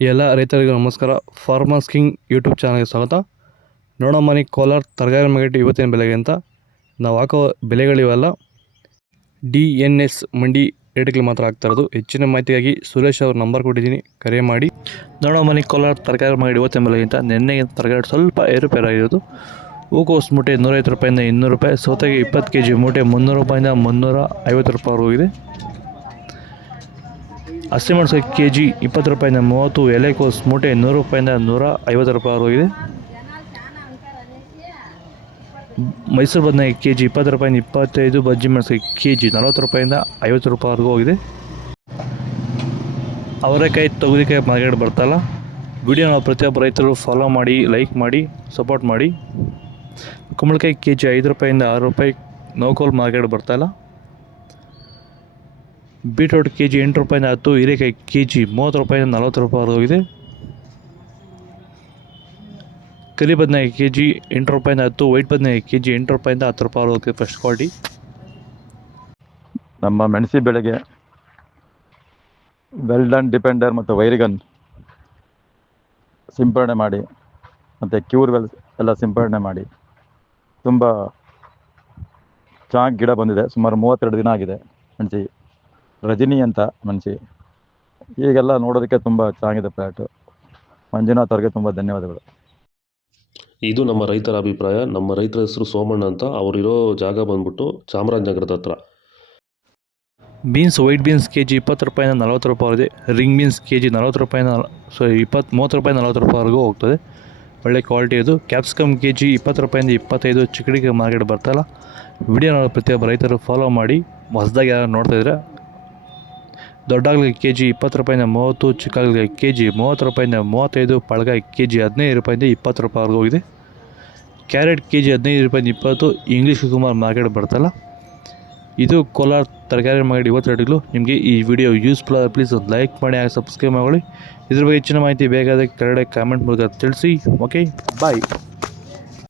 ಎಲ್ಲ ರೈತರಿಗೂ ನಮಸ್ಕಾರ. ಫಾರ್ಮರ್ಸ್ ಕಿಂಗ್ ಯೂಟ್ಯೂಬ್ ಚಾನಲ್ಗೆ ಸ್ವಾಗತ. ನೋಡೋ ಮನೆ ಕೋಲಾರ ತರಕಾರಿ ಮಾರ್ಕೆಟ್ ಇವತ್ತಿನ ಬೆಲೆಗೆ ಅಂತ ನಾವು ಹಾಕೋ ಬೆಲೆಗಳಿವೆಲ್ಲ DNS ಮಂಡಿ ರೇಟ್ಗಳು ಮಾತ್ರ ಆಗ್ತಾ ಇರೋದು. ಹೆಚ್ಚಿನ ಮಾಹಿತಿಗಾಗಿ ಸುರೇಶ್ ಅವ್ರ ನಂಬರ್ ಕೊಟ್ಟಿದ್ದೀನಿ, ಕರೆ ಮಾಡಿ. ನೋಡೋ ಮನೆ ಕೋಲಾರ ತರಕಾರಿ ಮಾರ್ಕೆಟ್ ಇವತ್ತಿನ ಬೆಲೆಗೆ ಅಂತ ನಿನ್ನೆಗೆ ತರಕಾರಿ ಸ್ವಲ್ಪ ಏರುಪೇರಾಗಿರೋದು. ಹೂಕೋಸು ಮೂಟೆ 150 ರೂಪಾಯಿಂದ 200 ರೂಪಾಯಿ, ಸೌತೆಗೆ 20 kg ಮೂಟೆ 300 ರೂಪಾಯಿಂದ 350 ರೂಪಾಯಿ ಹೋಗಿದೆ. ಹಸಿಮೆಣಸಿನಕಾಯಿ kg 20 ರೂಪಾಯಿಂದ 30, ಎಲೆಕೋಸು ಮೂಟೆ 100 ರೂಪಾಯಿಂದ 150 ರೂಪಾಯಿ ಹೋಗಿದೆ. ಮೈಸೂರು ಬದನೆಕಾಯಿ kg 20 ರೂಪಾಯಿಂದ 25, ಬಜ್ಜಿ ಮೆಣಸಿನಕಾಯಿ kg 40 ರೂಪಾಯಿಂದ 50 ರೂಪಾಯಿವರೆಗೂ ಹೋಗಿದೆ. ಅವರೆಕಾಯಿ ತೊಗರಿಕಾಯಿ ಮಾರ್ಕೆಟ್ ಬರ್ತಲ್ಲ. ವಿಡಿಯೋನ ಪ್ರತಿಯೊಬ್ಬ ರೈತರು ಫಾಲೋ ಮಾಡಿ, ಲೈಕ್ ಮಾಡಿ, ಸಪೋರ್ಟ್ ಮಾಡಿ. ಕುಂಬಳಕಾಯಿ kg 5 ರೂಪಾಯಿಂದ 6 ರೂಪಾಯಿ, ನೋಕೋಲ್ ಮಾರ್ಕೆಟ್ ಬರ್ತಾಯಿಲ್ಲ. ಬೀಟ್ರೋಟ್ kg 8 ರೂಪಾಯಿಂದ 10, ಹೀರೆಕಾಯಿ kg 30 ರೂಪಾಯಿಂದ 40 ರೂಪಾಯಿ ಹೋಗಿದೆ. ಕರಿ ಬದನೆಕಾಯಿ kg 8 ರೂಪಾಯಿಂದ 10, ವೈಟ್ ಬದನೆಕಾಯಿ kg 8 ರೂಪಾಯಿಂದ 10 ರೂಪಾಯಿ ಹೋಗಿದೆ. First quality. ನಮ್ಮ ಮೆಣಸಿ ಬೆಳೆಗೆ ವೆಲ್ಡನ್ ಡಿಪೆಂಡರ್ ಮತ್ತು ವೈರಿಗನ್ ಸಿಂಪರಣೆ ಮಾಡಿ, ಮತ್ತು ಕ್ಯೂರ್ವೆಲ್ ಎಲ್ಲ ಸಿಂಪರಣೆ ಮಾಡಿ ತುಂಬ ಚೆನ್ನಾಗಿ ಗಿಡ ಬಂದಿದೆ. ಸುಮಾರು 32 ದಿನ ಆಗಿದೆ. ಮೆಣಸಿ ರಜನಿ ಅಂತ ಮೆಣಸಿ ಈಗೆಲ್ಲ ನೋಡೋದಕ್ಕೆ ತುಂಬ ಚೆನ್ನಾಗಿದೆ ಪ್ಲಾಟು. ಮಂಜುನಾಥ್ ಅವ್ರಿಗೆ ತುಂಬ ಧನ್ಯವಾದಗಳು. ಇದು ನಮ್ಮ ರೈತರ ಅಭಿಪ್ರಾಯ. ನಮ್ಮ ರೈತರ ಹೆಸರು ಸೋಮಣ್ಣ ಅಂತ. ಅವರಿರೋ ಜಾಗ ಬಂದ್ಬಿಟ್ಟು ಚಾಮರಾಜನಗರದ ಹತ್ರ. ಬೀನ್ಸ್, ವೈಟ್ ಬೀನ್ಸ್ kg 20 ರೂಪಾಯಿಂದ 40 ರೂಪಾಯಿ ಇದೆ. ರಿಂಗ್ ಬೀನ್ಸ್ kg 40 ರೂಪಾಯಿಂದ 30 ರೂಪಾಯಿ 40 ರೂಪಾಯಿವರೆಗೂ ಹೋಗ್ತದೆ. ಒಳ್ಳೆ ಕ್ವಾಲಿಟಿ ಇದು. ಕ್ಯಾಪ್ಸಿಕಮ್ kg 20 ರೂಪಾಯಿಂದ 25, ಚಿಕ್ಕಡಿಗೆ ಮಾರ್ಕೆಟ್ ಬರ್ತಲ್ಲ. ವಿಡಿಯೋ ನೋಡೋ ಪ್ರತಿಯೊಬ್ಬ ರೈತರು ಫಾಲೋ ಮಾಡಿ. ಹೊಸದಾಗಿ ಯಾರು ನೋಡ್ತಾಯಿದ್ರೆ, ದೊಡ್ಡಾಗಲಿಗೆ kg 20 ರೂಪಾಯಿಂದ 30, ಚಿಕ್ಕಾಗಲಿಗೆ kg 30 ರೂಪಾಯಿಂದ 35, ಪಳಗಾಯಿ kg 15 ರೂಪಾಯಿಂದ 20 ರೂಪಾಯಿವರೆಗೂ ಹೋಗಿದೆ. ಕ್ಯಾರೆಟ್ kg 15 ರೂಪಾಯಿಂದ 20, ಇಂಗ್ಲೀಷ್ ಕುಮಾರ್ ಮಾರ್ಕೆಟ್ ಬರ್ತಲ್ಲ. ಇದು ಕೋಲಾರ ತರಕಾರಿ ಮಾರ್ಕೆಟ್ ಇವತ್ತು ರೇಟ್ಗಳು. ನಿಮಗೆ ಈ ವಿಡಿಯೋ ಯೂಸ್ಫುಲ್ ಆದರೆ ಪ್ಲೀಸ್ ಒಂದು ಲೈಕ್ ಮಾಡಿ, ಹಾಗೆ ಸಬ್ಸ್ಕ್ರೈಬ್ ಮಾಡಿ. ಇದ್ರ ಬಗ್ಗೆ ಹೆಚ್ಚಿನ ಮಾಹಿತಿ ಬೇಕಾದರೆ ಕೆಳಗಡೆ ಕಾಮೆಂಟ್ ಮೂಲಕ ತಿಳಿಸಿ. ಓಕೆ, ಬಾಯ್.